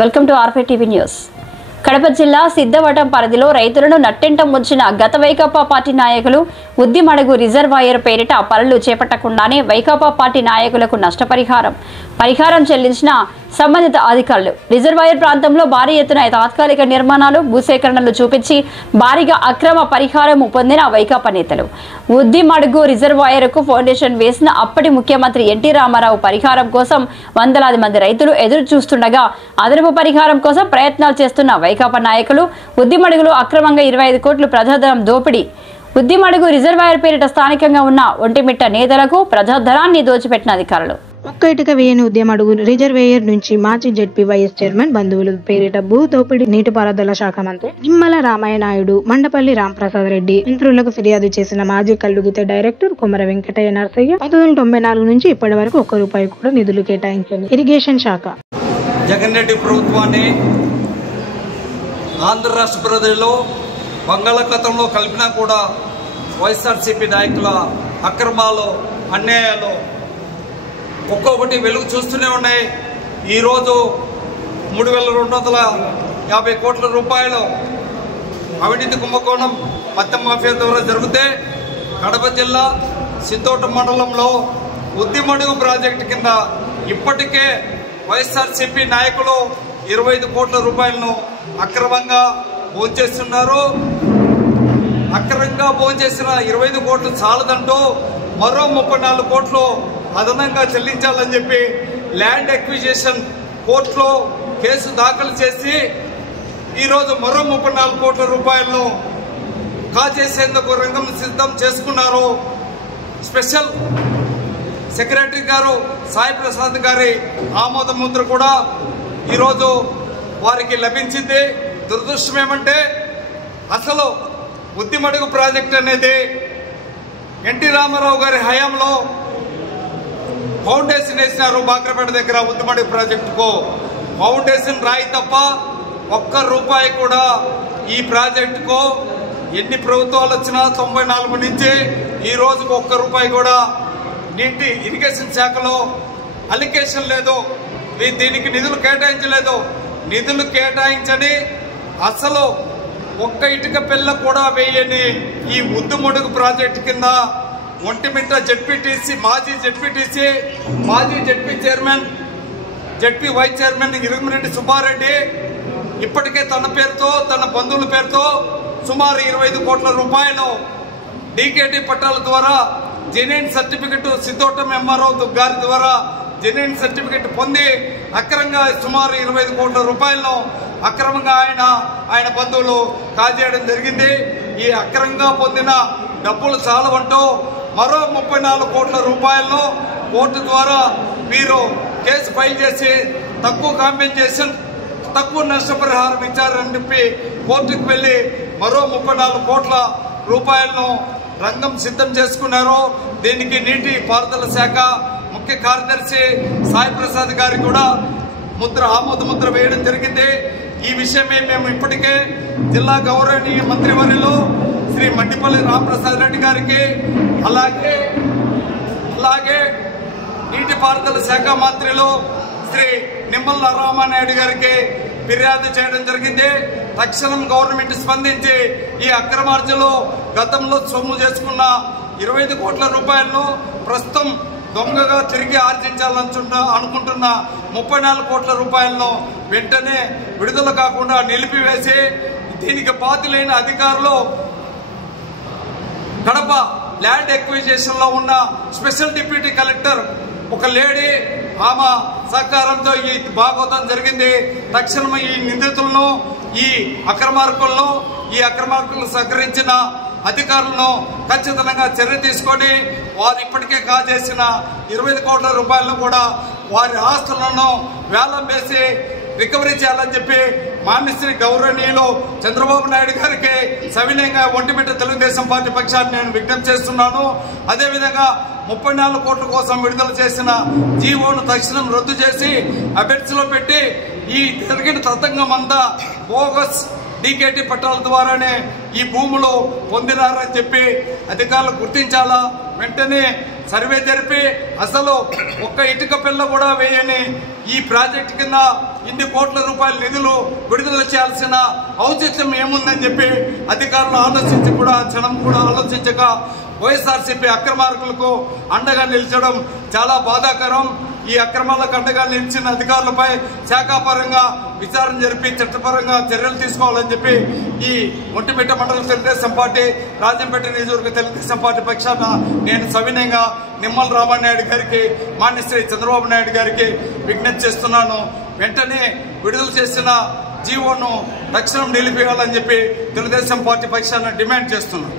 Welcome to R5 TV news. Kadapa జిల్లా సిద్ధవటం పరిధిలో రైతులను నట్టెంట ముంచిన గత వైకాపా పార్టీ నాయకులు ఉద్దిమడుగు రిజర్వాయర్ పేరిట పనులు చేపట్టకుండానే వైకాపా పార్టీ నాయకులకు పరిహారం చెల్లించిన సంబంధిత అధికారులు రిజర్వాయర్ ప్రాంతంలో భారీ ఎత్తున తాత్కాలిక నిర్మాణాలు భూసేకరణలు చూపించి భారీగా అక్రమ పరిహారం పొందిన వైకాపా నేతలు. ఉద్దిమడుగు రిజర్వాయర్కు ఫౌండేషన్ వేసిన అప్పటి ముఖ్యమంత్రి ఎన్టీ రామారావు పరిహారం కోసం వందలాది మంది రైతులు ఎదురు చూస్తుండగా అదనపు పరిహారం కోసం ప్రయత్నాలు చేస్తున్న వైకాపా నాయకులు ఉద్దిమడుగులో అక్రమంగా 25 కోట్ల ప్రజాధనం దోపిడీ. ఉద్దిమడుగు రిజర్వాయర్ పేరిట స్థానికంగా ఉన్న ఒంటిమిట్ట నేతలకు ప్రజాధనాన్ని దోచిపెట్టిన అధికారులు. ఒక్క ఇటుక వేయని ఉద్యమడుగు రిజర్వేయర్ నుంచి మాజీ జెడ్పీ వైఎస్ చైర్మన్ బంధువులు పేరిట భూ దోపిడీ నీటిపారుదల శాఖ మంత్రి నిమ్మల రామాయనాయుడు, మండపల్లి రాంప్రసాద్ రెడ్డి మంత్రులకు ఫిర్యాదు చేసిన మాజీ కల్లుగీత డైరెక్టర్ కుమర వెంకటయ్య నరసయ్య 1994 నుంచి ఇప్పటి వరకు ₹1 కూడా నిధులు కేటాయించింది. ఇరిగేషన్ శాఖ జగన్ రెడ్డి ప్రభుత్వాన్ని ఆంధ్ర రాష్ట్ర ప్రజల్లో బంగాళాఖాతంలో కలిపినా కూడా వైఎస్ఆర్సీపీ నాయకుల అక్రమాలు, అన్యాయాలు ఒక్కొక్కటి వెలుగు చూస్తూనే ఉన్నాయి. ఈరోజు 3,250 కోట్ల రూపాయలు అవినీతి కుంభకోణం మద్యం మాఫియా ద్వారా జరిగితే కడప జిల్లా సిద్ధవటం మండలంలో ఉద్దిమడుగు ప్రాజెక్టు కింద ఇప్పటికే వైఎస్ఆర్సీపీ నాయకులు 25 కోట్ల రూపాయలను అక్రమంగా భోంచేస్తున్నారు. అక్రమంగా భోంచేసిన 25 కోట్లు చాలదంటూ మరో 34 కోట్లు అదనంగా చెల్లించాలని చెప్పి ల్యాండ్ అక్విజిషన్ కోర్టులో కేసు దాఖలు చేసి ఈరోజు మరో 34 కోట్ల రూపాయలను కాజేసేందుకు రంగం సిద్ధం చేసుకున్నారు. స్పెషల్ సెక్రటరీ గారు సాయి ప్రసాద్ గారి ఆమోద ముద్ర కూడా ఈరోజు వారికి లభించింది. దురదృష్టం ఏమంటే అసలు ఉద్దిమడుగు ప్రాజెక్ట్ అనేది ఎన్టీ రామారావు గారి హయాంలో ఫౌండేషన్ వేసినారు. బాక్రపేట దగ్గర ఉద్దిమడుగు ప్రాజెక్టుకు ఫౌండేషన్ రాయి తప్ప ₹1 కూడా ఈ ప్రాజెక్టుకు ఎన్ని ప్రభుత్వాలు వచ్చినా 94 నుంచి ఈ రోజుకు ₹1 కూడా నీటి ఇరిగేషన్ శాఖలో అలికేషన్ లేదు. దీనికి నిధులు కేటాయించలేదు. నిధులు కేటాయించని అసలు ఒక్క ఇటుక పిల్ల కూడా వేయని ఈ ఉద్దిమడుగు ప్రాజెక్టు కింద ఒంటిమిట్ట జెడ్పీటీసీ, మాజీ ZP chairman, ZP vice chairman Irugumireddy Subbareddy ఇప్పటికే తన పేరుతో తన బంధువుల పేరుతో సుమారు 25 కోట్ల రూపాయలు డీకేటీ పట్టాల ద్వారా జెన్యున్ సర్టిఫికెట్ సిద్ధవటం ఎంఆర్ఓ గారి ద్వారా జెన్యున్ సర్టిఫికెట్ పొంది అక్రమంగా సుమారు 25 కోట్ల రూపాయలను అక్రమంగా ఆయన బంధువులు కాజేయడం జరిగింది. ఈ అక్రమంగా పొందిన డబ్బులు చాలవంటూ మరో 34 కోట్ల రూపాయలను కోర్టు ద్వారా వీరు కేసు ఫైల్ చేసి తక్కువ కాంపెన్సేషన్, తక్కువ నష్టపరిహారం ఇచ్చారని చెప్పి కోర్టుకు వెళ్లి మరో 34 కోట్ల రూపాయలను రంగం సిద్ధం చేసుకున్నారు. దీనికి నీటి పారుదల శాఖ ముఖ్య కార్యదర్శి సాయి ప్రసాద్ గారికి కూడా ఆమోద ముద్ర వేయడం జరిగింది. ఈ విషయమే మేము ఇప్పటికే జిల్లా గౌరవనీయ మంత్రివర్యులు శ్రీ మండిపల్లి రాంప్రసాద్ రెడ్డి గారికి అలాగే నీటిపారుదల శాఖ మంత్రులు శ్రీ నిమ్మల రామానాయుడు గారికి ఫిర్యాదు చేయడం జరిగింది. తక్షణం గవర్నమెంట్ స్పందించి ఈ అక్రమార్జులు గతంలో సొమ్ము చేసుకున్న 25 కోట్ల రూపాయలను ప్రస్తుతం దొంగగా తిరిగి అనుకుంటున్న 34 కోట్ల రూపాయలను వెంటనే విడుదల కాకుండా నిలిపివేసి దీనికి బాధ్యులైన అధికారులు కడప ల్యాండ్ ఎక్విజిషన్ లో ఉన్న స్పెషల్ డిప్యూటీ కలెక్టర్ ఒక లేడీ, ఆమె సహకారంతో ఈ భాగవతం జరిగింది. తక్షణం ఈ నిందితులను, ఈ అక్రమార్కులను సహకరించిన అధికారులను ఖచ్చితంగా చర్య తీసుకొని వారు ఇప్పటికే కాజేసిన 25 కోట్ల రూపాయలను కూడా వారి ఆస్తులను వేలం వేసి రికవరీ చేయాలని చెప్పి మాన్యశ్రీ గౌరవనీయులు చంద్రబాబు నాయుడు గారికి సవినయంగా ఒంటిమిట్ట తెలుగుదేశం పార్టీ పక్షాన్ని నేను విజ్ఞప్తి చేస్తున్నాను. అదేవిధంగా 34 కోట్ల కోసం విడుదల చేసిన జీవోను తక్షణం రద్దు చేసి అబెట్స్ లో పెట్టి ఈ జరిగిన తతంగం అంతా బోగస్ డీకేటీ పట్టాల ద్వారానే ఈ భూములు పొందినారని చెప్పి అధికారులు గుర్తించాలా. వెంటనే సర్వే జరిపి అసలు ఒక్క ఇటుక పిల్ల కూడా వేయని ఈ ప్రాజెక్టు కింద ఇన్ని కోట్ల రూపాయల నిధులు విడుదల చేయాల్సిన ఔచిత్యం ఏముందని చెప్పి అధికారులు ఆలోచించి కూడా జనం కూడా ఆలోచించక వైఎస్ఆర్సీపీ అక్రమార్కులకు అండగా నిలిచడం చాలా బాధాకరం. ఈ అక్రమాలకు అండగా నిలిచిన అధికారులపై శాఖాపరంగా విచారణ జరిపి చట్టపరంగా చర్యలు తీసుకోవాలని చెప్పి ఈ ఒంటిమిట్ట మండలం తెలుగుదేశం పార్టీ, రాజంపేట నియోజకవర్గ తెలుగుదేశం పార్టీ పక్షాన నేను సవినయంగా నిమ్మల రామానాయుడు గారికి, మాన్యశ్రీ చంద్రబాబు నాయుడు గారికి విజ్ఞప్తి చేస్తున్నాను. వెంటనే విడుదల చేసిన జీవోను తక్షణం నిలిపేయాలని చెప్పి తెలుగుదేశం పార్టీ పక్షాన డిమాండ్ చేస్తున్నాను.